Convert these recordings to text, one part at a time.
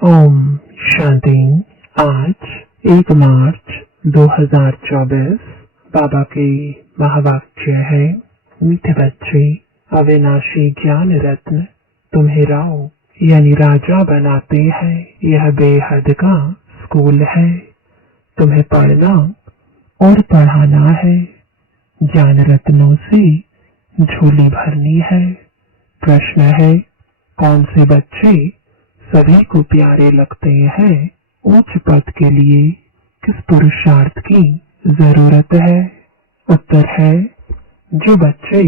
ओम शांति। आज 1 मार्च 2024 बाबा के महावाक्य है, मीठे बच्चे, अविनाशी ज्ञान रत्न तुम्हें राव यानी राजा बनाते हैं। यह बेहद का स्कूल है। तुम्हें पढ़ना और पढ़ाना है। ज्ञान रत्नों से झोली भरनी है। प्रश्न है, कौन से बच्चे सभी को प्यारे लगते हैं? उच्च पद के लिए किस पुरुषार्थ की जरूरत है? उत्तर है, जो बच्चे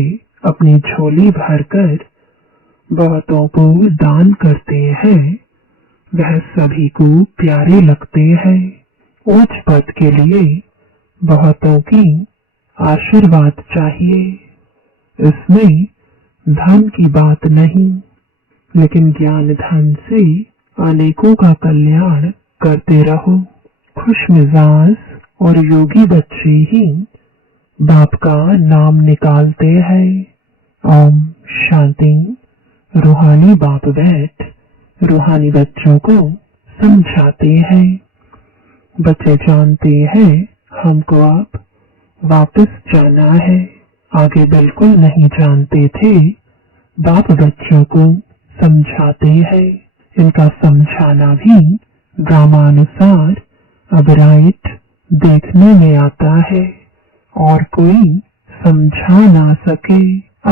अपनी झोली भरकर बहुतों को दान करते हैं वह सभी को प्यारे लगते हैं। उच्च पद के लिए बहुतों की आशीर्वाद चाहिए। इसमें धन की बात नहीं, लेकिन ज्ञान धन से अनेकों का कल्याण करते रहो। खुश मिजाज और योगी बच्चे ही बाप का नाम निकालते हैं। ओम शांति। रूहानी बाप बैठ रूहानी बच्चों को समझाते हैं। बच्चे जानते हैं हमको अब वापस जाना है। आगे बिल्कुल नहीं जानते थे। बाप बच्चों को समझाते हैं। इनका समझाना भी ड्रामानुसार अब राइट देखने में आता है और कोई समझा ना सके।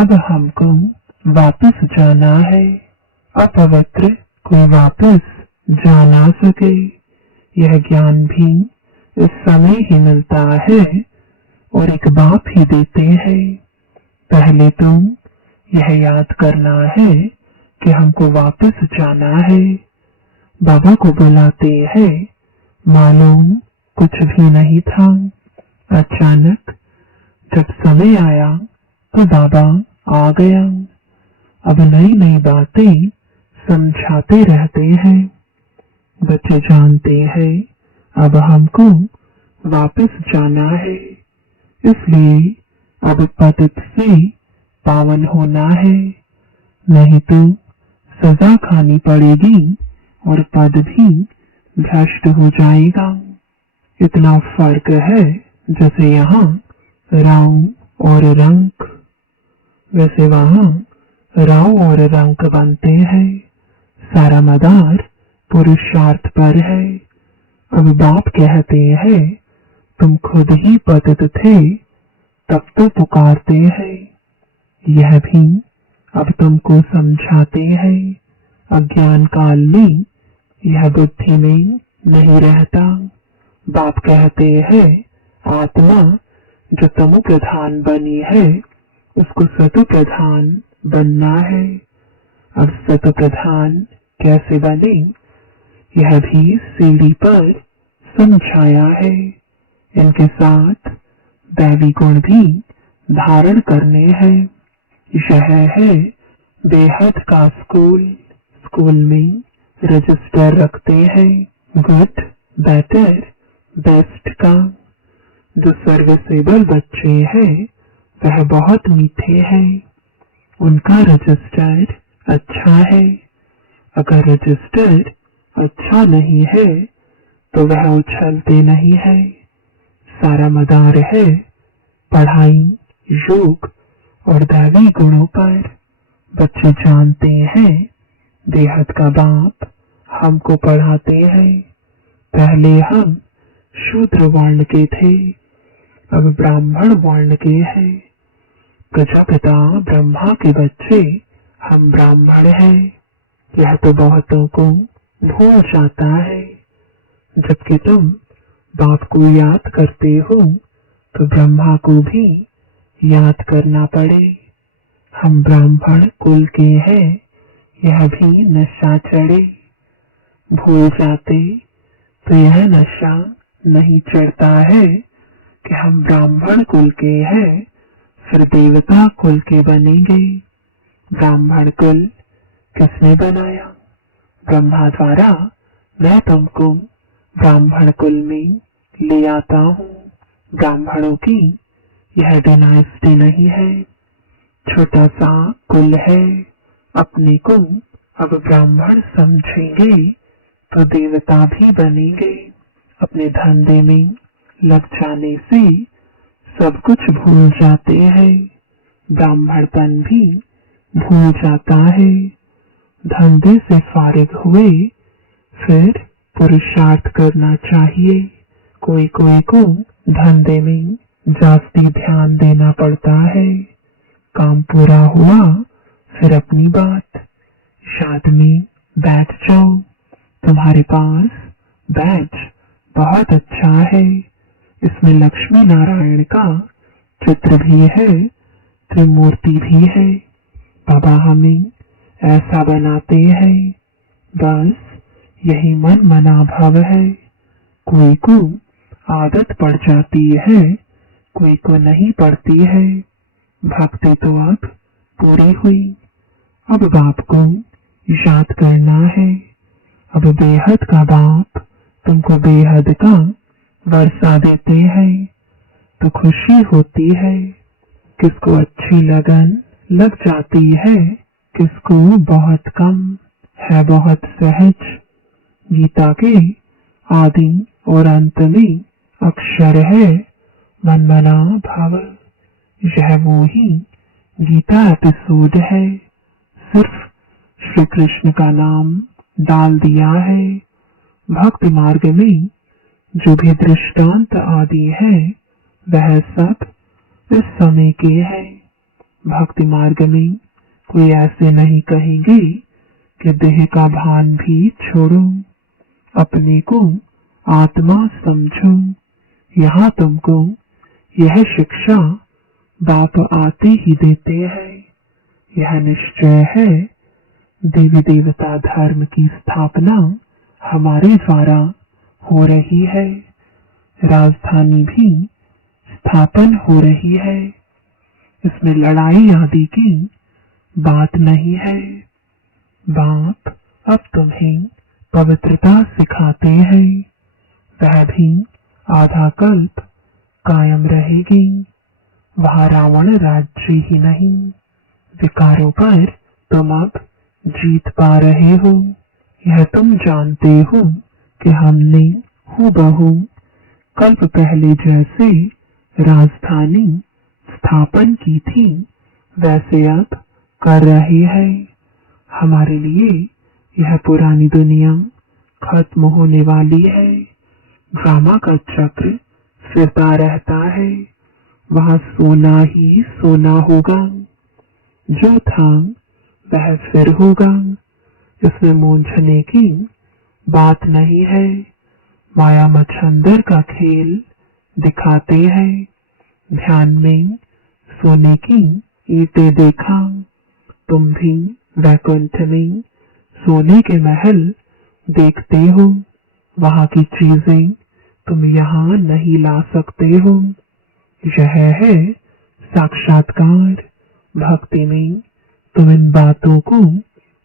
अब हमको वापस जाना है। अपवित्र को वापस जा ना सके। यह ज्ञान भी इस समय ही मिलता है और एक बाप ही देते हैं। पहले तो यह याद करना है कि हमको वापस जाना है। बाबा को बुलाते हैं, मालूम कुछ भी नहीं था। अचानक जब समय आया तो बाबा आ गया। अब नई नई बातें समझाते रहते हैं। बच्चे जानते हैं अब हमको वापस जाना है, इसलिए अब पतित से पावन होना है, नहीं तो सजा खानी पड़ेगी और पद भी भ्रष्ट हो जाएगा। इतना फर्क है जैसे यहाँ राव और रंक, वैसे वहाँ राव और रंक बनते हैं। सारा मदार पुरुषार्थ पर है। अब बाप कहते हैं, तुम खुद ही पतित थे तब तो पुकारते हैं। यह भी अब तुमको समझाते हैं। अज्ञान काल में यह बुद्धि में नहीं रहता। बाप कहते हैं, आत्मा जो तमो प्रधान बनी है उसको सतो प्रधान बनना है। अब सतो प्रधान कैसे बने, यह भी सीढ़ी पर समझाया है। इनके साथ दैवी गुण भी धारण करने हैं। यह है बेहद का स्कूल। स्कूल में रजिस्टर रखते हैं गुड, बेटर, बेस्ट का। जो सर्विसेबल बच्चे हैं वह बहुत मीठे हैं। उनका रजिस्टर अच्छा है। अगर रजिस्टर अच्छा नहीं है तो वह उछलते नहीं है। सारा मदार है पढ़ाई, योग और दैवी गुणों पर। बच्चे जानते हैं बेहद का बाप हमको पढ़ाते हैं। पहले हम शूद्र वर्ण के थे, अब ब्राह्मण वर्ण के हैं। प्रजापिता ब्रह्मा के बच्चे हम ब्राह्मण हैं। यह तो बहुतों को भूल जाता है। जबकि तुम बाप को याद करते हो तो ब्रह्मा को भी याद करना पड़े। हम ब्राह्मण कुल के हैं, यह भी नशा चढ़े। भूल जाते तो यह नशा नहीं चढ़ता है कि हम ब्राह्मण कुल के हैं, फिर देवता कुल के बनेंगे। ब्राह्मण कुल किसने बनाया? ब्रह्मा द्वारा। मैं तुमको ब्राह्मण कुल में ले आता हूँ। ब्राह्मणों की यह डायनेस्टी नहीं है, छोटा सा कुल है। अपने को अब ब्राह्मण समझेंगे तो देवता भी बनेंगे। अपने धंधे में लग जाने से सब कुछ भूल जाते हैं। ब्राह्मणपन भी भूल जाता है। धंधे से फारिग हुए फिर पुरुषार्थ करना चाहिए। कोई कोई को धंधे में जास्ती ध्यान देना पड़ता है। काम पूरा हुआ फिर अपनी बात। शाद में बैठ जाओ। तुम्हारे पास बैच बहुत अच्छा है। इसमें लक्ष्मी नारायण का चित्र भी है, त्रिमूर्ति भी है। बाबा हमें ऐसा बनाते हैं। बस यही मन मना भाव है। कोई को आदत पड़ जाती है, कोई को नहीं पड़ती है। भक्ति तो अब पूरी हुई। अब बाप को याद करना है। अब बेहद का बाप तुमको बेहद का वर्षा देते हैं तो खुशी होती है। किसको अच्छी लगन लग जाती है, किसको बहुत कम है, बहुत सहज। गीता के आदि और अंत में अक्षर है मनमना भाव। यह वो ही गीता एपिसोड है। सिर्फ श्री कृष्ण का नाम डाल दिया है। भक्ति मार्ग में जो भी दृष्टांत आदि है वह सब इस समय के है। भक्ति मार्ग में कोई ऐसे नहीं कहेंगे कि देह का भान भी छोड़ो, अपने को आत्मा समझो। यहाँ तुमको यह शिक्षा बाप आते ही देते हैं। यह निश्चय है देवी देवता धर्म की स्थापना हमारे द्वारा हो रही है। राजधानी भी स्थापन हो रही है। इसमें लड़ाई आदि की बात नहीं है। बाप अब तुम्हें पवित्रता सिखाते हैं। वह भी आधा कल्प कायम रहेगी। वहां रावण राज्य ही नहीं, विकारों पर तुम अब जीत पा रहे हो। यह तुम जानते हो कि हमने हूबहू कल्प पहले जैसे राजधानी स्थापन की थी वैसे अब कर रहे हैं। हमारे लिए यह पुरानी दुनिया खत्म होने वाली है। ड्रामा का चक्र फिरता रहता है। वहां सोना ही सोना होगा। जो था वह फिर होगा। इसमें मूंझने की बात नहीं है। माया मच्छंदर का खेल दिखाते हैं। ध्यान में सोने की ईंटें देखा। तुम भी वैकुंठ में सोने के महल देखते हो। वहां की चीजें तुम यहाँ नहीं ला सकते हो। यह है साक्षात्कार। भक्ति में तुम इन बातों को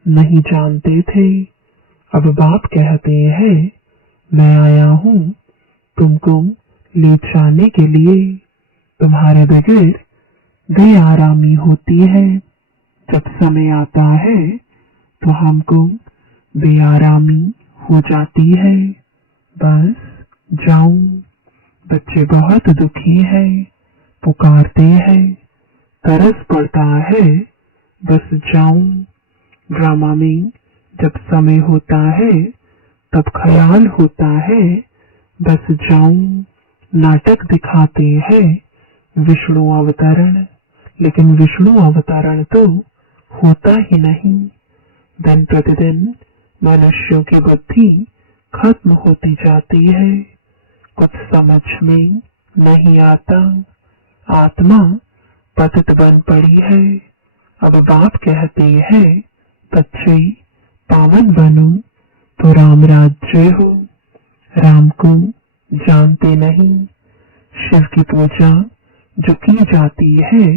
नहीं जानते थे। अब बाप कहते हैं मैं आया हूँ तुमको ले जाने के लिए। तुम्हारे बगैर बेआरामी होती है। जब समय आता है तो हमको बेआरामी हो जाती है। बस जाऊं। बच्चे बहुत दुखी हैं, पुकारते हैं, तरस पड़ता है, बस जाऊं। ड्रामा में जब समय होता है तब ख्याल होता है बस जाऊं। नाटक दिखाते हैं विष्णु अवतरण, लेकिन विष्णु अवतरण तो होता ही नहीं। दिन प्रतिदिन मनुष्यों की बुद्धि खत्म होती जाती है। कुछ समझ में नहीं आता। आत्मा पतित बन पड़ी है। अब बाप कहते हैं बच्चे पावन बनो तो राम राज्य हो। राम को जानते नहीं। शिव की पूजा जो की जाती है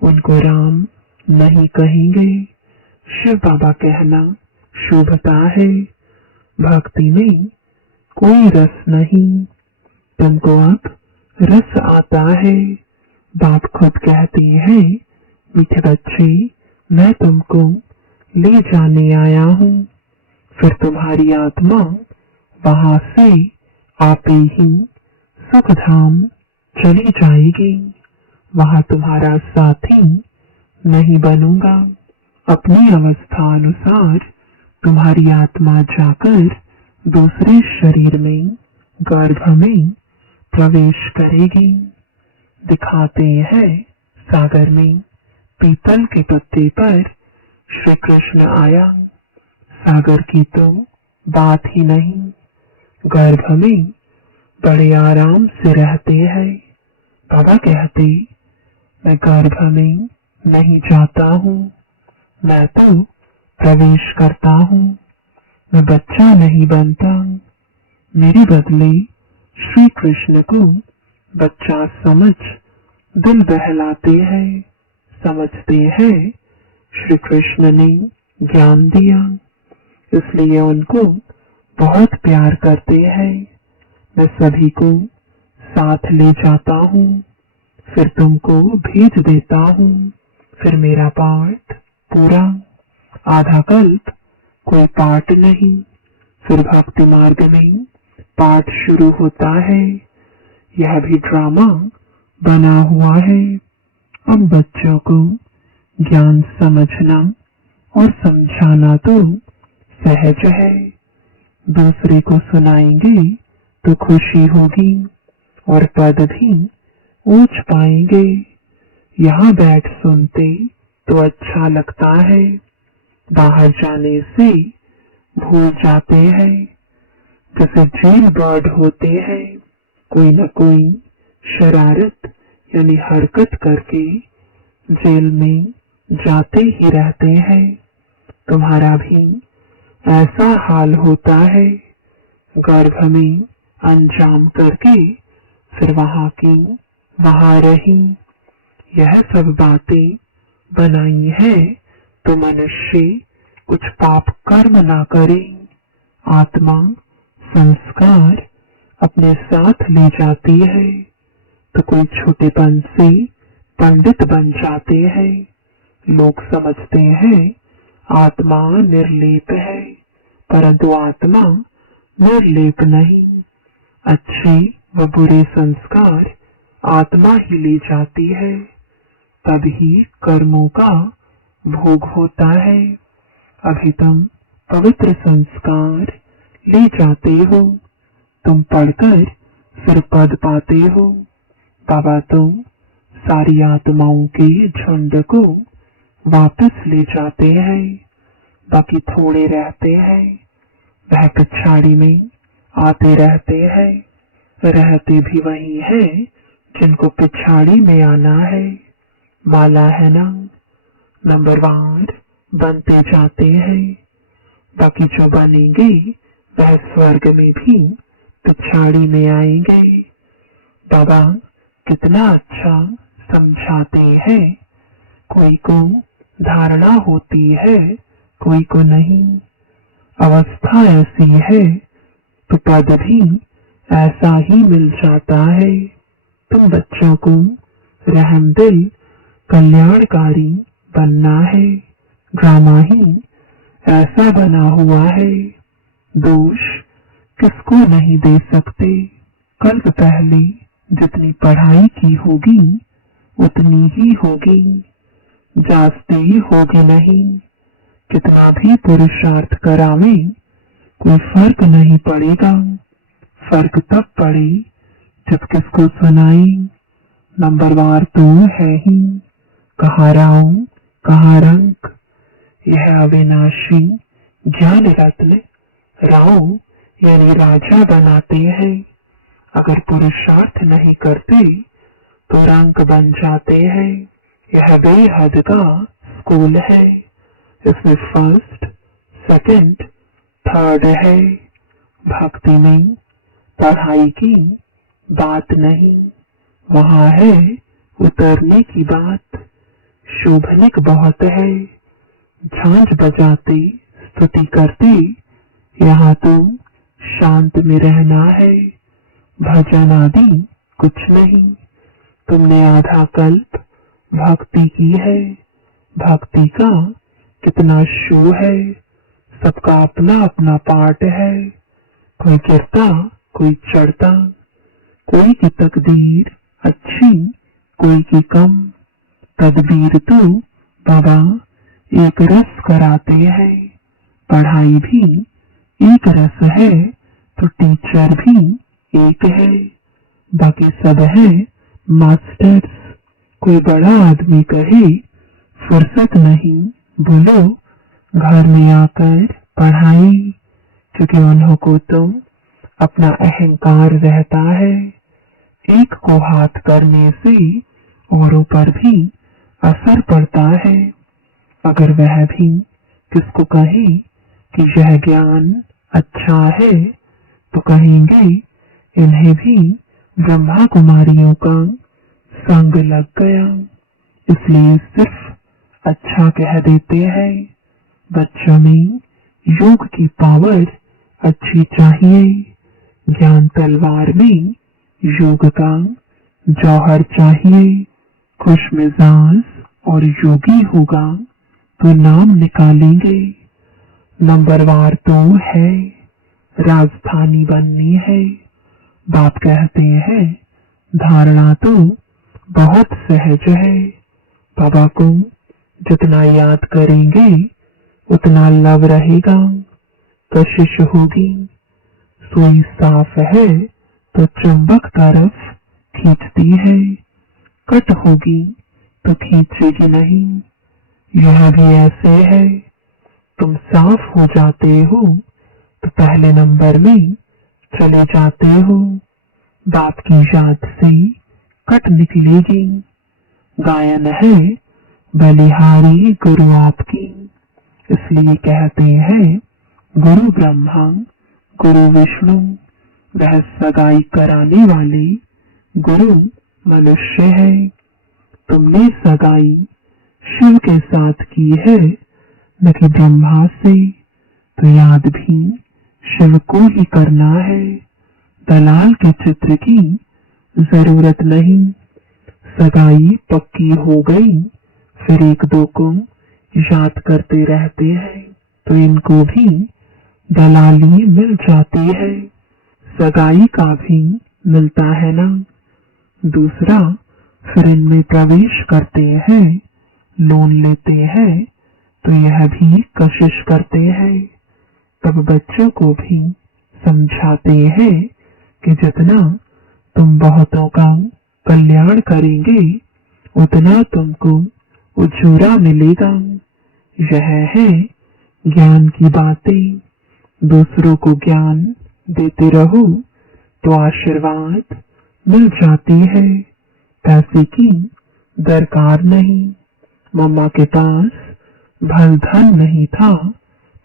उनको राम नहीं कहेंगे। शिव बाबा कहना शुभता है। भक्ति में कोई रस नहीं। तुमको अब रस आता है। बाप खुद कहते हैं मीठे बच्चे मैं तुमको ले जाने आया हूँ। फिर तुम्हारी आत्मा वहां से आपे ही सुख धाम चली जाएगी। वहां तुम्हारा साथी नहीं बनूंगा। अपनी अवस्था अनुसार तुम्हारी आत्मा जाकर दूसरे शरीर में, गर्भ में प्रवेश करेगी। दिखाते हैं सागर में पीपल के पत्ते पर श्री कृष्ण आया। सागर की तो बात ही नहीं। गर्भ में बड़े आराम से रहते हैं। बाबा कहते, मैं गर्भ में नहीं जाता हूँ, मैं तो प्रवेश करता हूँ। मैं बच्चा नहीं बनता। मेरे बदले श्री कृष्ण को बच्चा समझ दिल बहलाते हैं। समझते हैं श्री कृष्ण ने ज्ञान दिया, इसलिए उनको बहुत प्यार करते हैं। मैं सभी को साथ ले जाता हूँ, फिर तुमको भेज देता हूँ। फिर मेरा पाठ पूरा। आधा कल्प कोई पाठ नहीं। फिर भक्ति मार्ग में पाठ शुरू होता है। यह भी ड्रामा बना हुआ है। अब बच्चों को ज्ञान समझना और समझाना तो सहज है। दूसरे को सुनाएंगे तो खुशी होगी और पद भी ऊंच पाएंगे। यहाँ बैठ सुनते तो अच्छा लगता है, बाहर जाने से भूल जाते हैं। जैसे जेल बर्ड होते हैं, कोई न कोई शरारत यानी हरकत करके जेल में जाते ही रहते हैं। तुम्हारा भी ऐसा हाल होता है। गर्भ में अंजाम करके फिर वहां की वहां रही। यह सब बातें बनाई है तो मनुष्य कुछ पाप कर्म ना करे। आत्मा संस्कार अपने साथ ले जाती है तो कोई छोटेपन से पंडित बन जाते हैं। लोग समझते हैं आत्मा निर्लेप है, परंतु आत्मा निर्लेप नहीं। अच्छे व बुरे संस्कार आत्मा ही ले जाती है, तभी कर्मों का भोग होता है। अभी तुम पवित्र संस्कार ले जाते हो, तुम पढ़कर फिर पद पाते हो। बाबा तो सारी आत्माओं के झुंड को वापस ले जाते हैं, बाकी थोड़े रहते हैं। वह पिछाड़ी में आते रहते हैं, रहते भी वही है जिनको पिछाड़ी में आना है। माला है ना, नंबरवार बनते जाते हैं। बाकी जो बनेंगे वह स्वर्ग में भी पिछाड़ी में आएंगे। बाबा कितना अच्छा समझाते हैं। कोई को धारणा होती है, कोई को नहीं। अवस्था ऐसी है तो पद भी ऐसा ही मिल जाता है। तुम बच्चों को रहमदिल कल्याणकारी बनना है। ड्रामा ही ऐसा बना हुआ है। दोष किसको नहीं दे सकते। कल्प पहले जितनी पढ़ाई की होगी उतनी ही होगी, जास्ती होगी नहीं। कितना भी पुरुषार्थ करावे कोई फर्क नहीं पड़ेगा। फर्क तब पड़े जब किसको सुनाए। नंबरवार तो है ही, कहाँ राव कहाँ रंग। यह अविनाशी ज्ञान रत्न राव यानी राजा बनाते हैं। अगर पुरुषार्थ नहीं करते तो रंग बन जाते हैं। यह बेहद का स्कूल है। इसमें फर्स्ट, सेकंड, थर्ड है। भक्ति में पढ़ाई की बात नहीं, वहां है उतरने की बात। शोभनिक बहुत है। झांझ बजाते स्तुति करते यहाँ तो शांत में रहना है। भजन आदि कुछ नहीं। तुमने आधा कल्प भक्ति की है। भक्ति का कितना शो है। सबका अपना अपना पार्ट है। कोई गिरता कोई चढ़ता, कोई की तकदीर अच्छी कोई की कम। तदबीर तो बाबा एक रस कराते हैं, पढ़ाई भी एक रस है तो टीचर भी एक है। बाकी सब है मास्टर्स। कोई बड़ा आदमी कहे फुर्सत नहीं, बोलो घर में आकर पढ़ाई, क्योंकि उन्हों को तो अपना अहंकार रहता है। एक को हाथ करने से औरों पर भी असर पड़ता है। अगर वह भी किसको कहे कि यह ज्ञान अच्छा है तो कहेंगे इन्हें भी ब्रह्मा कुमारियों का संग लग गया, इसलिए सिर्फ अच्छा कह देते हैं। बच्चों में योग की पावर अच्छी चाहिए, ज्ञान तलवार में योग का जौहर चाहिए। खुश मिजाज और योगी होगा तो नाम निकालेंगे। नंबरवार तो है, राजधानी बननी है। बाप कहते हैं धारणा तो बहुत सहज है। बाबा को जितना याद करेंगे उतना लव रहेगा। कशिश होगी, सुई साफ है तो चुंबक तरफ खींचती है, कट होगी तो खींचेगी नहीं। यह भी ऐसे है, तुम साफ हो जाते हो तो पहले नंबर में चले जाते हो। बाप की याद से कट निकलेगी। गायन है बलिहारी गुरु आपकी, इसलिए कहते हैं गुरु ब्रह्मा गुरु विष्णु। वह सगाई कराने वाले गुरु मनुष्य है। तुमने सगाई शिव के साथ की है न कि ब्रह्मा से, तो याद भी शिव को ही करना है। दलाल के चित्र की जरूरत नहीं। सगाई पक्की हो गई, फिर एक दो को याद करते रहते हैं तो इनको भी दलाली मिल जाती है। सगाई का भी मिलता है ना। दूसरा, फिर इनमें प्रवेश करते हैं, लोन लेते हैं तो यह भी कशिश करते हैं। तब बच्चों को भी समझाते हैं कि जितना तुम बहुतों का कल्याण करेंगे उतना तुमको उजूरा मिलेगा। यह है ज्ञान की बातें। दूसरों को ज्ञान देते रहो तो आशीर्वाद मिल जाती है। पैसे की दरकार नहीं। मम्मा के पास भल धन नहीं था,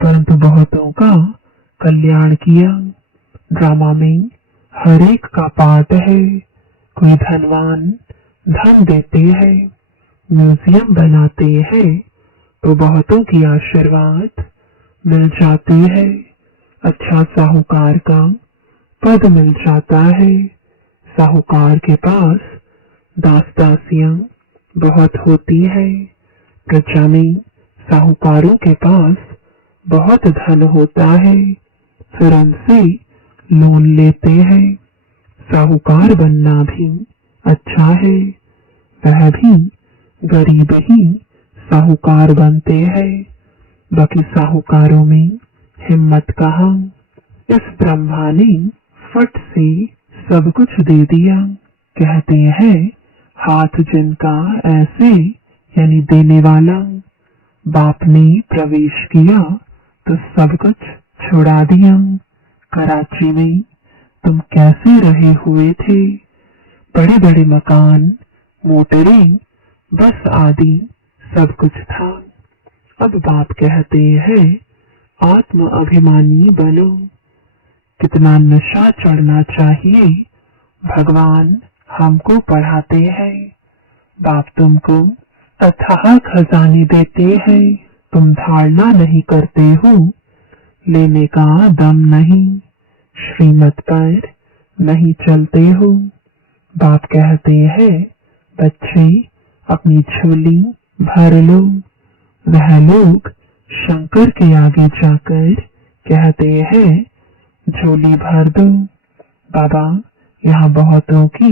परंतु बहुतों का कल्याण किया। ड्रामा में हर एक का पार्ट है। कोई धनवान धन देते हैं, म्यूजियम बनाते हैं तो बहुतों की आशीर्वाद मिल जाती है। अच्छा साहूकार का पद मिल जाता है। साहूकार के पास दास दासियां बहुत होती है। प्रजा में साहूकारों के पास बहुत धन होता है, फिर उनसे लोन लेते हैं। साहूकार बनना भी अच्छा है। वह भी गरीब ही साहूकार बनते हैं। बाकी साहूकारों में हिम्मत कहाँ। इस ब्रह्मा ने फट से सब कुछ दे दिया। कहते हैं हाथ जिनका ऐसे, यानी देने वाला। बाप ने प्रवेश किया तो सब कुछ छुड़ा दिया। कराची में तुम कैसे रहे हुए थे? बड़े बड़े मकान, मोटरें, बस आदि सब कुछ था। अब बाप कहते हैं आत्म अभिमानी बनो। कितना नशा चढ़ना चाहिए, भगवान हमको पढ़ाते हैं। बाप तुमको अथाह खजाने देते हैं, तुम धारणा नहीं करते हो। लेने का दम नहीं, श्रीमत पर नहीं चलते हो। बाप कहते हैं बच्चे अपनी झोली भर लो। वह लोग शंकर के आगे जाकर कहते हैं झोली भर दो। बाबा यहाँ बहुतों की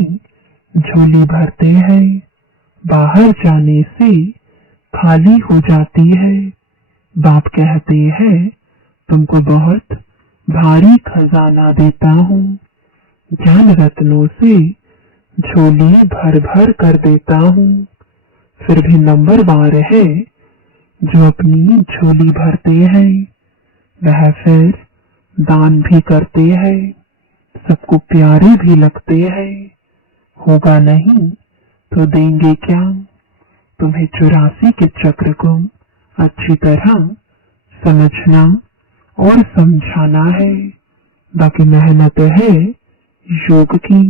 झोली भरते हैं, बाहर जाने से खाली हो जाती है। बाप कहते हैं तुमको बहुत भारी खजाना देता हूँ, ज्ञान रत्नों से झोली भर भर कर देता हूँ। फिर भी नंबरवार है जो अपनी झोली भरते हैं, वह फिर दान भी करते हैं, सबको प्यारे भी लगते हैं। होगा नहीं तो देंगे क्या? तुम्हें 84 के चक्र को अच्छी तरह समझना और समझाना है। बाकी मेहनत है योग की।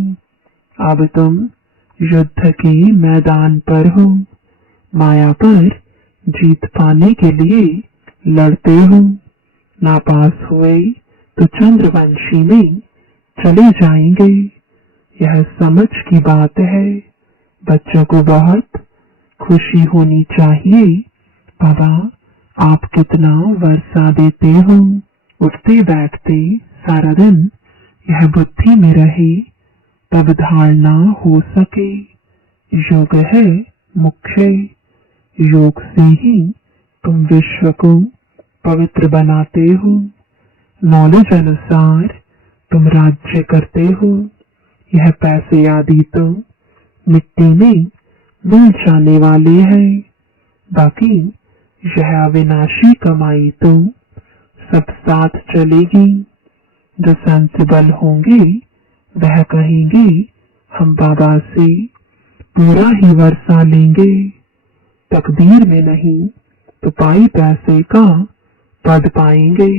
अब तुम युद्ध के मैदान पर हो, माया पर जीत पाने के लिए लड़ते हो। नापास हुए तो चंद्रवंशी में चले जाएंगे, यह समझ की बात है। बच्चों को बहुत खुशी होनी चाहिए। बाबा आप कितना वर्षा देते हो, उठते बैठते सारा दिन यह बुद्धि में रहे, तब धारणा हो सके। योग है मुख्य, योग से ही तुम विश्व को पवित्र बनाते हो। नॉलेज अनुसार तुम राज्य करते हो। यह पैसे आदि तो मिट्टी में मिल जाने वाले हैं, बाकी यह अविनाशी कमाई तो सब साथ चलेगी। जो सेंसिबल होंगे वह कहेंगे हम बाबा से पूरा ही वर्षा लेंगे। तकदीर में नहीं तो पाई पैसे का पद पाएंगे।